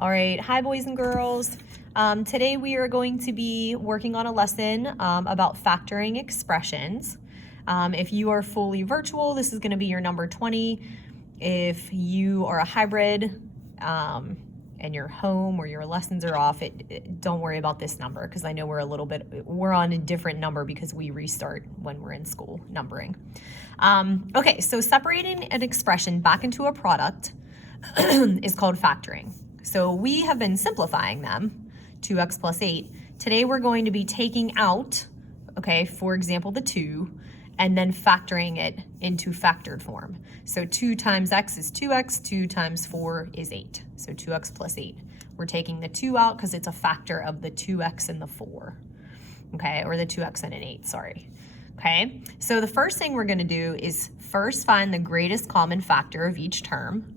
All right, hi boys and girls. Today we are going to be working on a lesson about factoring expressions. If you are fully virtual, this is going to be your number 20. If you are a hybrid and you're home or your lessons are off, don't worry about this number because I know we're on a different number because we restart when we're in school numbering. Okay, so separating an expression back into a product is called factoring. So we have been simplifying them, 2x plus 8. Today we're going to be taking out, okay, for example, the 2, and then factoring it into factored form. So 2 times x is 2x, 2 times 4 is 8. So 2x plus 8. We're taking the 2 out because it's a factor of the 2x and the 4, okay, or the 2x and an 8, sorry. Okay, so the first thing we're gonna do is first find the greatest common factor of each term.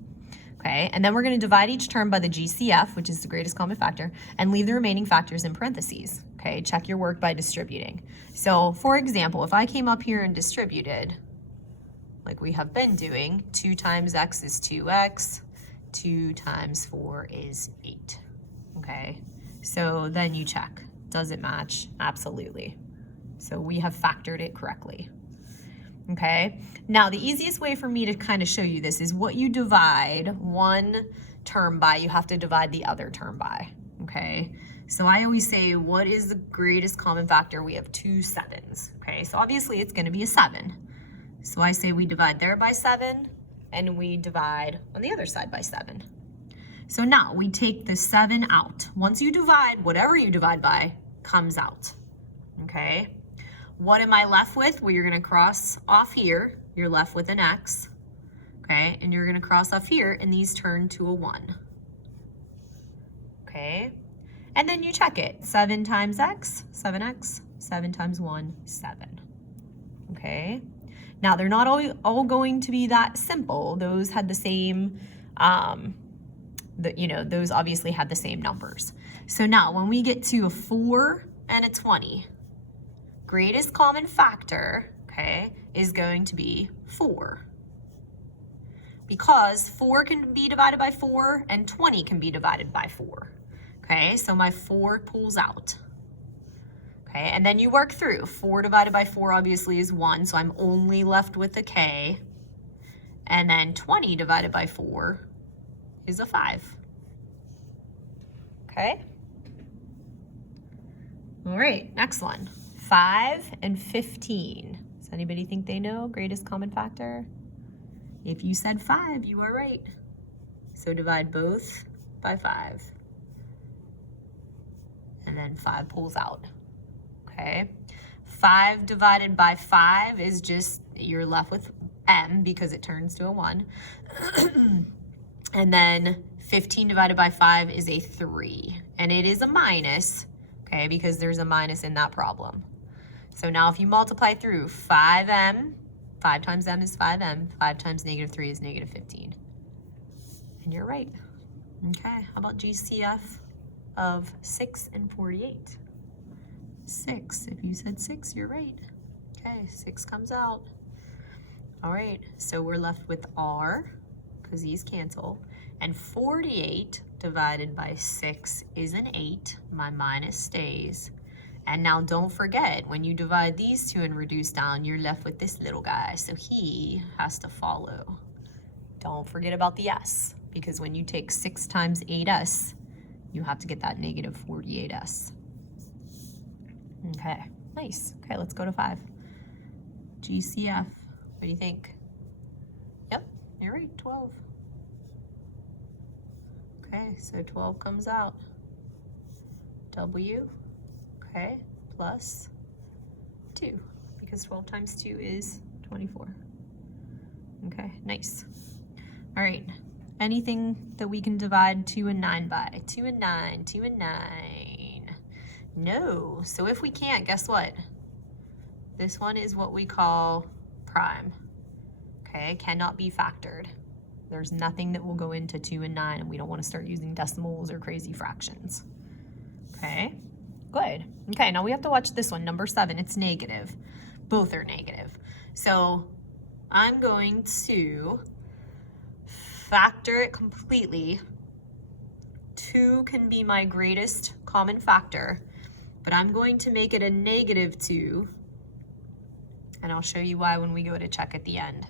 Okay, and then we're going to divide each term by the GCF, which is the greatest common factor, and leave the remaining factors in parentheses. Okay, check your work by distributing. So, for example, if I came up here and distributed, like we have been doing, 2 times x is 2x, 2 times 4 is 8. Okay, so then you check. Does it match? Absolutely. So we have factored it correctly. Okay, now the easiest way for me to kind of show you this is what you divide one term by, you have to divide the other term by, okay? So I always say, what is the greatest common factor? We have 2 7s, okay? So obviously it's gonna be a 7. So I say we divide there by 7, and we divide on the other side by 7. So now we take the 7 out. Once you divide, whatever you divide by comes out, okay? What am I left with? Well, you're gonna cross off here, you're left with an x, okay? And you're gonna cross off here, and these turn to a 1, okay? And then you check it, 7 times x, 7x, 7 times 1, 7, okay? Now, they're not all going to be that simple. Those had the same, those obviously had the same numbers. So now, when we get to a 4 and a 20, greatest common factor, okay, is going to be 4. Because 4 can be divided by 4 and 20 can be divided by 4. Okay, so my 4 pulls out. Okay, and then you work through. 4 divided by 4 obviously is 1, so I'm only left with a k. And then 20 divided by 4 is a 5. Okay? All right, next one. 5 and 15. Does anybody think they know greatest common factor? If you said 5, you are right. So divide both by 5. And then 5 pulls out. Okay. 5 divided by 5 is just, you're left with m because it turns to a 1. And then 15 divided by 5 is a 3. And it is a minus, okay, because there's a minus in that problem. So now if you multiply through 5m, 5 times m is 5m, 5 times negative 3 is negative 15. And you're right. Okay, how about GCF of 6 and 48? 6, if you said 6, you're right. Okay, 6 comes out. All right, so we're left with r, because these cancel, and 48 divided by 6 is an 8. My minus stays. And now don't forget, when you divide these two and reduce down, you're left with this little guy, so he has to follow. Don't forget about the s, because when you take 6 times 8s, you have to get that negative 48s. Okay, nice. Okay, let's go to 5. GCF, what do you think? Yep, you're right, 12. Okay, so 12 comes out. W. Okay, plus 2, because 12 times 2 is 24. Okay, nice. All right, anything that we can divide 2 and 9 by? 2 and 9, 2 and 9. No, so if we can't, guess what? This one is what we call prime. Okay, cannot be factored. There's nothing that will go into 2 and 9, and we don't want to start using decimals or crazy fractions. Okay. Good. Okay, now we have to watch this one, number 7. It's negative. Both are negative. So I'm going to factor it completely 2 can be my greatest common factor, but I'm going to make it a -2, and I'll show you why when we go to check at the end.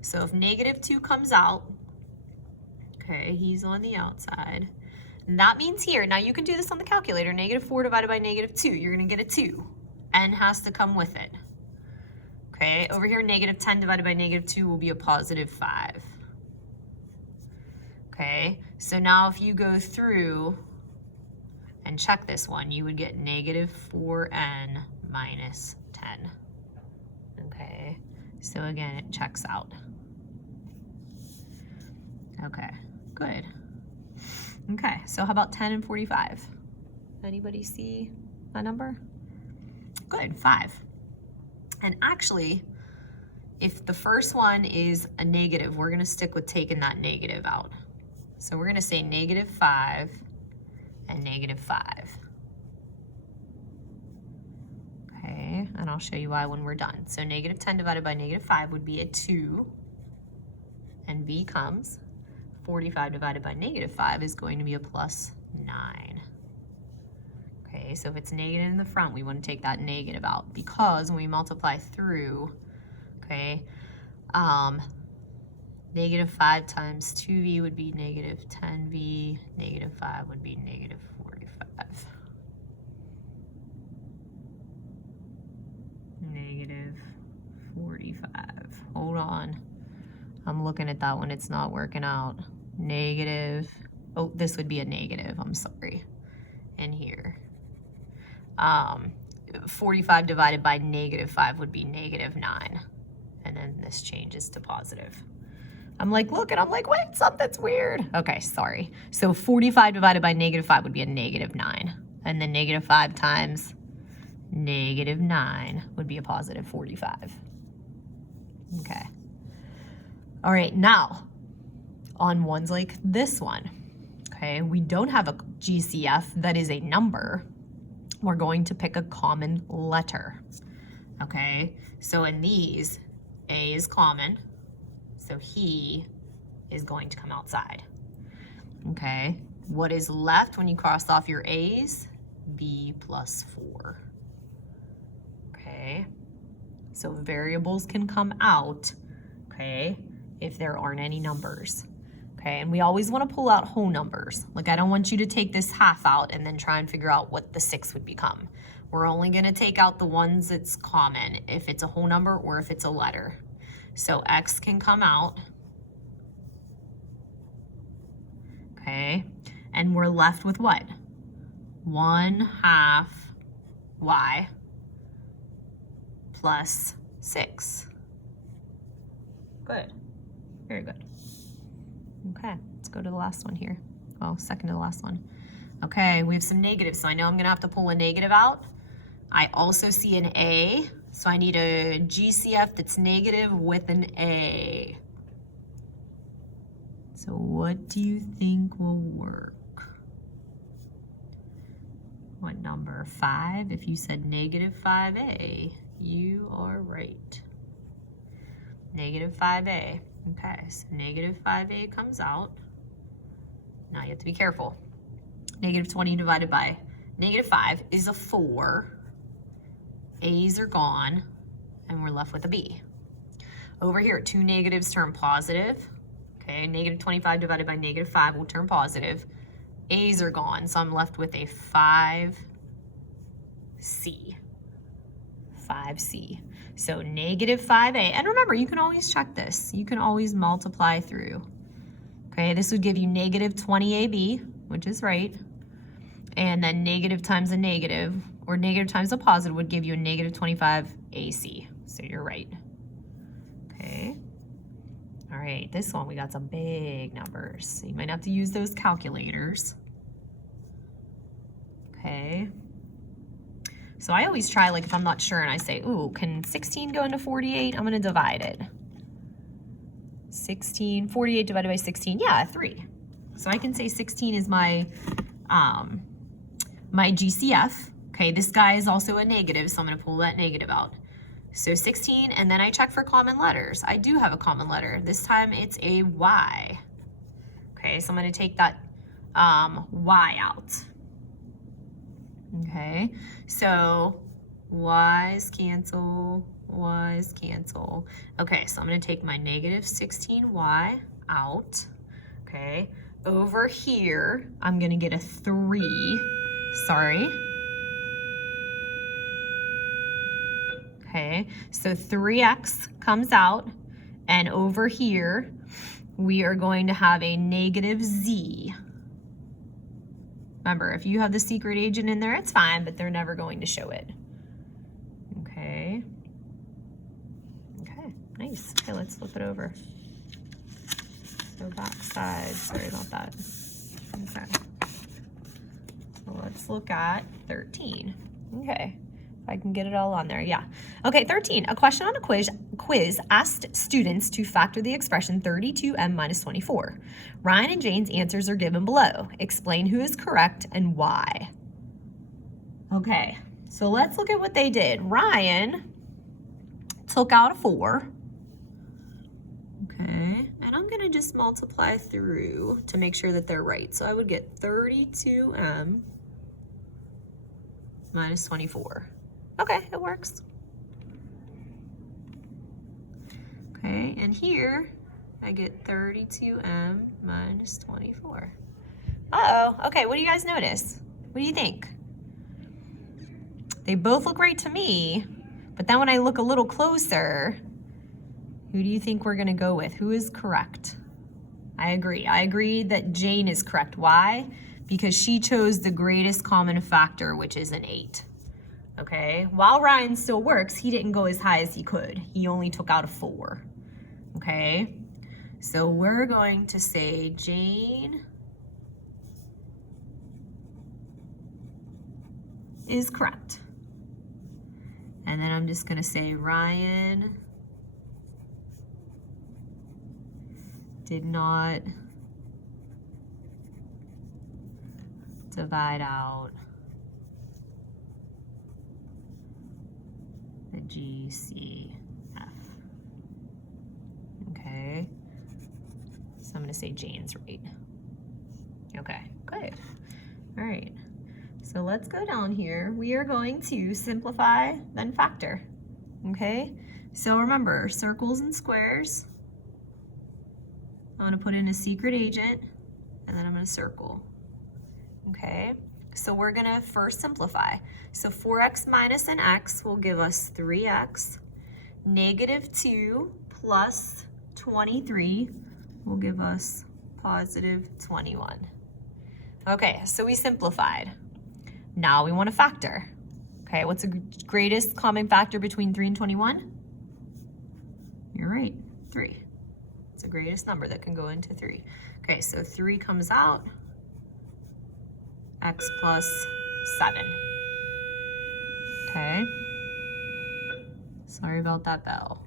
So if -2 comes out, okay, he's on the outside, and that means here, now you can do this on the calculator, -4 divided by -2, you're gonna get a 2. N has to come with it. Okay, over here, -10 divided by -2 will be a +5. Okay, so now if you go through and check this one, you would get -4n minus 10. Okay, so again, it checks out. Okay, good. Okay, so how about 10 and 45? Anybody see a number? Good, 5. And actually, if the first one is a negative, we're gonna stick with taking that negative out. So we're gonna say -5 and -5. Okay, and I'll show you why when we're done. So -10 divided by -5 would be a 2, and b comes 45 divided by -5 is going to be a +9. Okay, so if it's negative in the front, we want to take that negative out, because when we multiply through, okay, -5 times 2v would be -10v, -5 would be -45. -45. Hold on. I'm looking at that one. It's not working out. Oh, this would be a negative. I'm sorry. In here. 45 divided by -5 would be -9. And then this changes to positive. I'm like, look, and I'm like, wait, something's weird. Okay, sorry. So 45 divided by -5 would be a -9. And then -5 times -9 would be a +45. Okay. All right, now, on ones like this one, okay, we don't have a GCF that is a number. We're going to pick a common letter, okay? So in these, A is common, so he is going to come outside, okay? What is left when you cross off your A's? B plus 4, okay? So variables can come out, okay, if there aren't any numbers. Okay, and we always want to pull out whole numbers. Like, I don't want you to take this half out and then try and figure out what the 6 would become. We're only going to take out the ones that's common, if it's a whole number or if it's a letter. So X can come out. Okay, and we're left with what? 1/2 Y plus 6. Good, very good. Okay, let's go to the last one here. Well, second to the last one. Okay, we have some negatives, so I know I'm gonna have to pull a negative out. I also see an A, so I need a GCF that's negative with an A. So what do you think will work? What number? 5? If you said -5A, you are right. -5A. Okay, so -5A comes out. Now you have to be careful. -20 divided by -5 is a 4. A's are gone, and we're left with a B. Over here, 2 negatives turn positive. Okay, -25 divided by -5 will turn positive. A's are gone, so I'm left with a 5C. 5C. So -5A, and remember, you can always check this. You can always multiply through. Okay, this would give you -20AB, which is right. And then negative times a negative, or negative times a positive, would give you a -25AC. So you're right. Okay. All right, this one, we got some big numbers. So you might have to use those calculators. Okay. So I always try, like, if I'm not sure and I say, ooh, can 16 go into 48? I'm gonna divide it. 48 divided by 16, yeah, 3. So I can say 16 is my, my GCF. Okay, this guy is also a negative, so I'm gonna pull that negative out. So 16, and then I check for common letters. I do have a common letter. This time it's a Y. Okay, so I'm gonna take that y out. Okay, so y's cancel, y's cancel. Okay, so I'm gonna take my negative 16y out. Okay, over here, I'm gonna get a 3, sorry. Okay, so 3x comes out, and over here, we are going to have a negative z. Remember, if you have the secret agent in there, it's fine, but they're never going to show it. Okay. Okay, nice. Okay, let's flip it over. So back side, sorry about that. Okay. So let's look at 13. Okay, if I can get it all on there, yeah. Okay, 13, a question on a quiz asked students to factor the expression 32m minus 24. Ryan and Jane's answers are given below. Explain who is correct and why. Okay, so let's look at what they did. Ryan took out a 4. Okay, and I'm gonna just multiply through to make sure that they're right. So I would get 32m minus 24. Okay, it works. Okay, and here I get 32m minus 24. Uh-oh, okay, what do you guys notice? What do you think? They both look right to me, but then when I look a little closer, who do you think we're gonna go with? Who is correct? I agree that Jane is correct. Why? Because she chose the greatest common factor, which is an 8. Okay, while Ryan still works, he didn't go as high as he could. He only took out a 4. Okay, so we're going to say Jane is correct. And then I'm just gonna say Ryan did not divide out the GCF. Okay, so I'm gonna say Jane's right. Okay, good. All right, so let's go down here. We are going to simplify, then factor. Okay, so remember, circles and squares. I'm gonna put in a secret agent, and then I'm gonna circle. Okay, so we're gonna first simplify. So 4x minus an x will give us 3x. Negative 2 plus 23 will give us positive 21. Okay, so we simplified. Now we wanna factor. Okay, what's the greatest common factor between 3 and 21? You're right, 3. It's the greatest number that can go into 3. Okay, so 3 comes out, x plus 7. Okay. Sorry about that bell.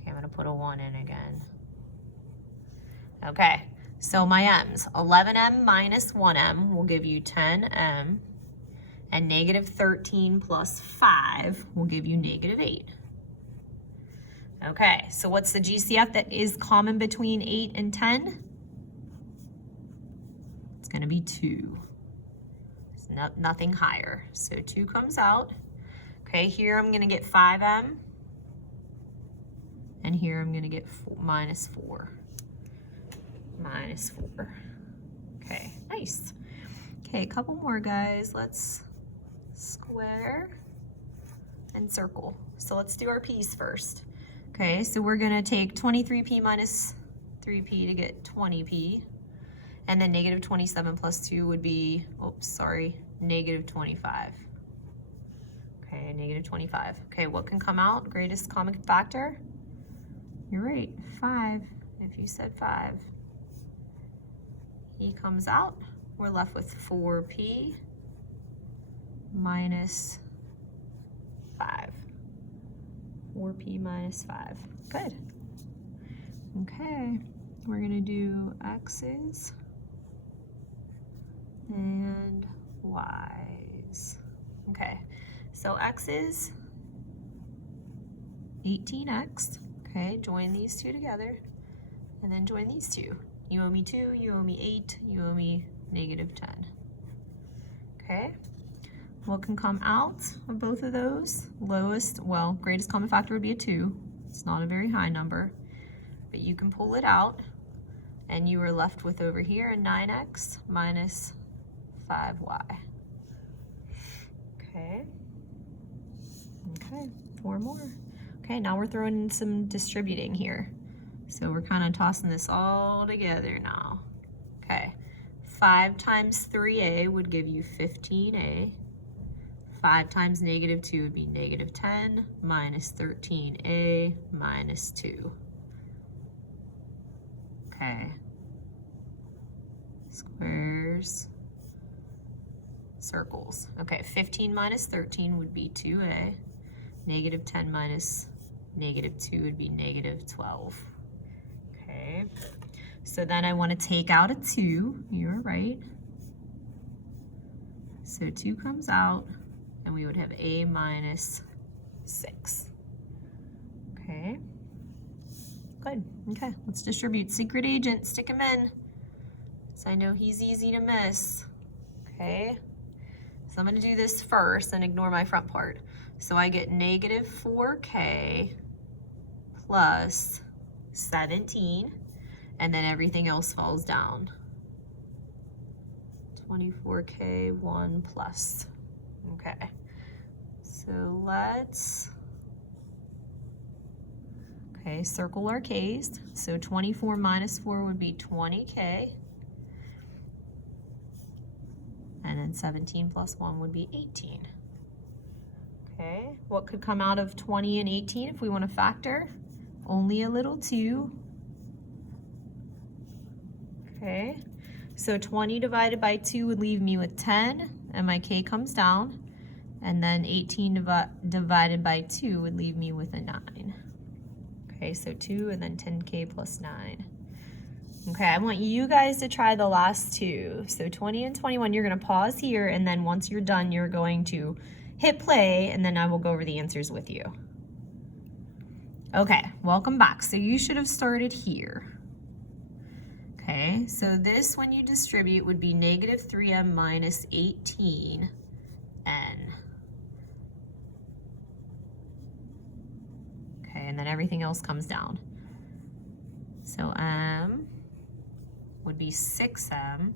Okay, I'm gonna put a 1 in again. Okay, so my m's, 11m minus 1m will give you 10m, and negative 13 plus 5 will give you negative 8. Okay, so what's the GCF that is common between 8 and 10? It's gonna be 2. It's nothing higher. So 2 comes out. Okay, here I'm gonna get 5m. And here I'm gonna get minus 4. Minus 4. Okay, nice. Okay, a couple more, guys. Let's square and circle. So let's do our p's first. Okay, so we're gonna take 23p minus 3p to get 20p. And then negative 27 plus 2 would be, oops, sorry, negative 25. Okay, negative 25. Okay, what can come out? Greatest common factor? You're right, 5, if you said 5. E comes out, we're left with 4p minus 5. 4p minus 5. Good. Okay, we're gonna do x's and y's. Okay, so x's 18x. Okay, join these two together and then join these two. You owe me 2, you owe me 8, you owe me negative 10. Okay, what can come out of both of those? Lowest, well, greatest common factor would be a 2. It's not a very high number, but you can pull it out, and you are left with over here a 9x minus 5y. Okay. Okay, 4 more. Okay, now we're throwing in some distributing here. So we're kind of tossing this all together now. Okay, 5 times 3a would give you 15a. 5 times negative 2 would be negative 10 minus 13a minus 2. Okay. Squares, circles. Okay, 15 minus 13 would be 2a. Negative 10 minus negative 2 would be negative 12. Okay, so then I want to take out a 2. You're right. So 2 comes out, and we would have a minus 6. Okay, good. Okay, let's distribute. Secret agent, stick him in, so I know he's easy to miss. Okay, so I'm going to do this first and ignore my front part. So I get negative 4k plus 17, and then everything else falls down. 24k 1 plus. Okay, so let's, okay, circle our k's. So 24 minus 4 would be 20k. And then 17 plus 1 would be 18. Okay, what could come out of 20 and 18 if we want to factor? Only a little 2. Okay, so 20 divided by 2 would leave me with 10, and my k comes down. And then 18 divided by 2 would leave me with a 9. Okay, so 2 and then 10k plus 9. Okay, I want you guys to try the last 2. So 20 and 21, you're going to pause here, and then once you're done, you're going to hit play, and then I will go over the answers with you. Okay, welcome back. So you should have started here. Okay, so this, when you distribute, would be negative 3m minus 18n. Okay, and then everything else comes down. So m would be 6m,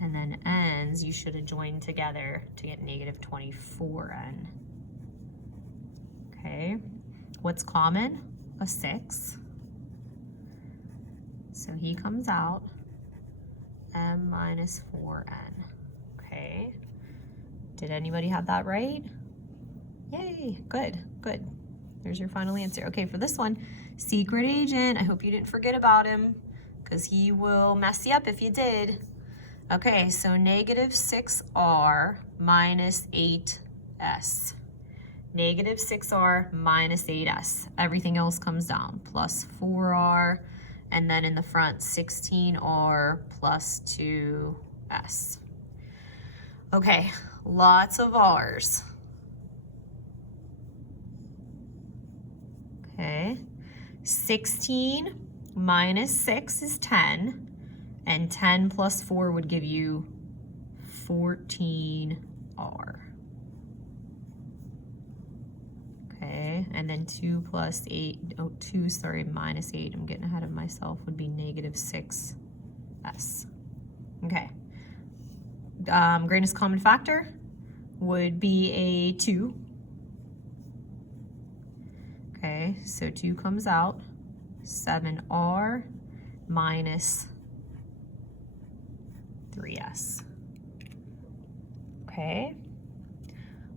and then n's you should have joined together to get negative 24n. Okay, what's common? A 6. So he comes out m minus 4n. Okay, did anybody have that right? Yay, good, good. There's your final answer. Okay, for this one, secret agent, I hope you didn't forget about him, because he will mess you up if you did. Okay, so negative 6r minus 8s. Negative 6r minus 8s. Everything else comes down. Plus 4r, and then in the front, 16r plus 2s. Okay, lots of r's. Okay, 16 minus 6 is 10, and 10 plus 4 would give you 14r. Okay, and then 2 plus 8, oh, 2, sorry, minus 8, I'm getting ahead of myself, would be negative 6s. Okay, greatest common factor would be a 2. Okay, so 2 comes out, 7r minus 3s. Okay.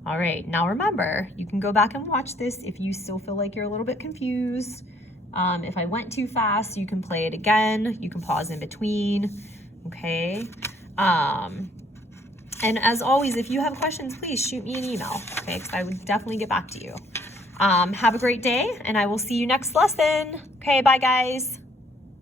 All right, now remember, you can go back and watch this if you still feel like you're a little bit confused. If I went too fast, you can play it again. You can pause in between, okay? And as always, if you have questions, please shoot me an email, okay? Because I would definitely get back to you. Have a great day, and I will see you next lesson. Okay, bye guys.